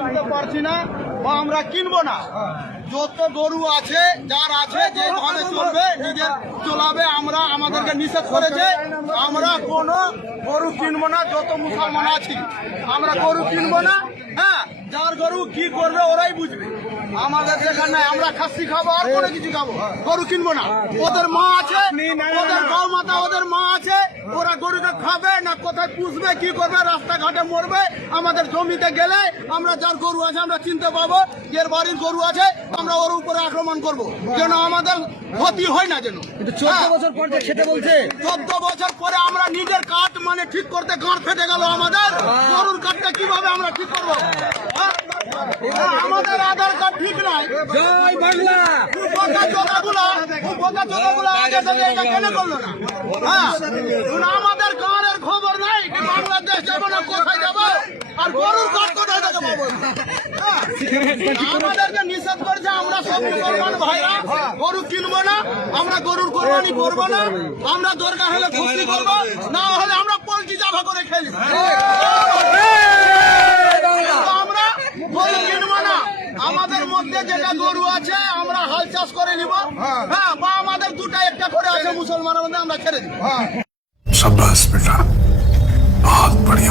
কিনতে পারছি না বা আমরা কিনবো না। যত গরু আছে যার আছে যে ভাবে চলবে নিজের চলাবে, আমরা আমাদেরকে নিষেধ করেছে। আমরা কোনো গরু কিনবো না, যত মুসলমান আছি আমরা গরু কিনবো না। হ্যাঁ, যার গরু কি করবে ওরাই বুঝবে। আমাদের যেখানে আমরা খাসি খাবো আর কোনো কিছু খাবো, গরু কিনবো না। ওদের মা আছে, ওদের গৌ মাতা, ওদের মা আছে, ওরা গরুকে খাবে না, কোথায় পুষবে, কি করবে, রাস্তাঘাটে মরবে। আমাদের জমিতে গেলে আমরা যার গরু আছে আমরা চিনতে পাবো, এর বাড়ির গরু আছে, আমরা ওর উপরে আক্রমণ করব, যেন আমাদের ক্ষতি হয় না। যেন 14 বছর পর যে খেতে বলছে, 14 বছর পরে আমরা নিজের কাঠ মানে ঠিক করতে গাঁট ফেটে গেল আমাদের। গরুর কাঠটা কিভাবে আমরা ঠিক করবো? আমাদের আধার কার্ড ঠিক নাই। জয় বাংলা। বোকা চোদাগুলা আগে থেকে এটা কেন করলো না? হ্যাঁ, আমাদের গাঁয়ের খবর নাই, বাংলাদেশ যাবো না কোথায় যাবো, আর গরুর কাঠ কোথায় থেকে পাবো? আমাদেরকে নিষেধ করেছে। আমরা সব মুসলমান ভাইরা গরু কিনবো না, আমরা গরুর কোরবানি করবো না। আমরা দরকার হলে খুশি করবো, না হলে আমরা পোল্ট্রি জাভা করে খেলি। আমরা গরু কিনবো না। আমাদের মধ্যে যেটা গরু আছে আমরা হাল চাষ করে নিব। হ্যাঁ, বা আমাদের দুটা একটা করে আছে মুসলমানের মধ্যে, আমরা ছেড়ে দিব। शाबाश बेटा, बहुत बढ़िया।